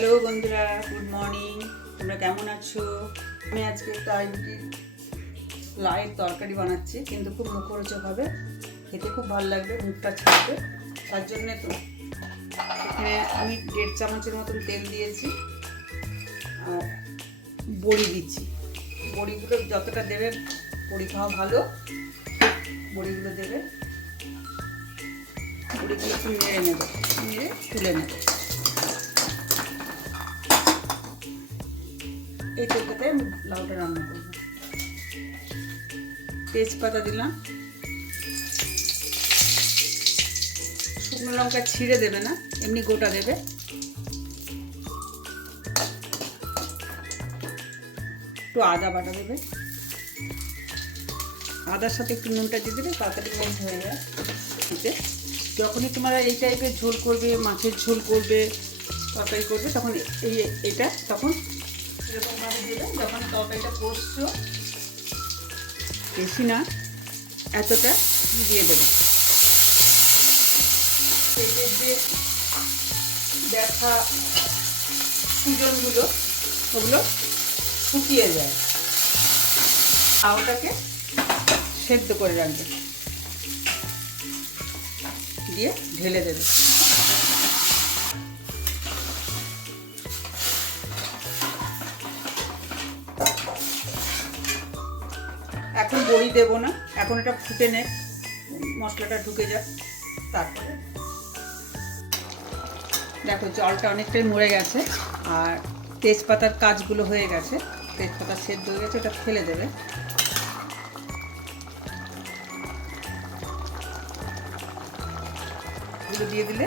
Hello বন্ধুরা, good morning. তোমরা কেমন আছো? আমি আজকে একটা লাইয়ের তরকারি বানাচ্ছি, কিন্তু খুব মুখরোচক হবে, খেতে খুব ভালো লাগবে, মুখটা ছাড়বে। তার জন্যে তো এখানে আমি 1.5 চামচের মতন তেল দিয়েছি আর বড়ি দিচ্ছি। বড়িগুলো যতটা দেবে, বড়ি খাওয়া ভালো, বড়িগুলো দেবে। বড়িগুলো একটু নেড়ে নেবে, নেড়ে তুলে নেবে। এই তেলটাতে আমি লাউটা রান্না করব। তেজপাতা দিলাম, শুকনো লঙ্কা ছিঁড়ে দেবে না, এমনি গোটা দেবে। একটু আদা বাটা দেবে, আদার সাথে একটু নুনটা দিয়ে দেবে, তাড়াতাড়ি মেল্ট হয়ে যায়। যখনই তোমরা এই টাইপের ঝোল করবে, মাছের ঝোল করবে, তরকারি করবে, তখন এটা তখন এরকমভাবে দেবে। যখন তরকারিটা কষছো, বেশি না, এতটা দিয়ে দেবে। পেটের যে ব্যথা সুজনগুলো, ওগুলো শুকিয়ে যায়। লাউটাকে সেদ্ধ করে রাখবে, দিয়ে ঢেলে দেবে। এখন বড়ি দেবো না, এখন এটা ফুটে নে, মশলাটা ঢুকে যাক। তারপরে দেখো জলটা অনেকটাই মরে গেছে আর তেজপাতার কাজগুলো হয়ে গেছে, তেজপাতা সেদ্ধ হয়ে গেছে, এটা ফেলে দেবে। এগুলো দিয়ে দিলে,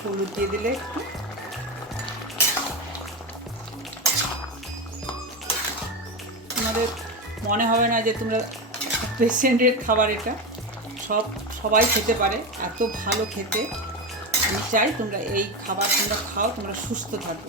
হলুদ দিয়ে দিলে একটু, তোমাদের মনে হবে না যে তোমরা পেশেন্টের খাবার, এটা সবাই খেতে পারে, এত ভালো খেতে। আমি চাই তোমরা এই খাবার তোমরা খাও, তোমরা সুস্থ থাকো।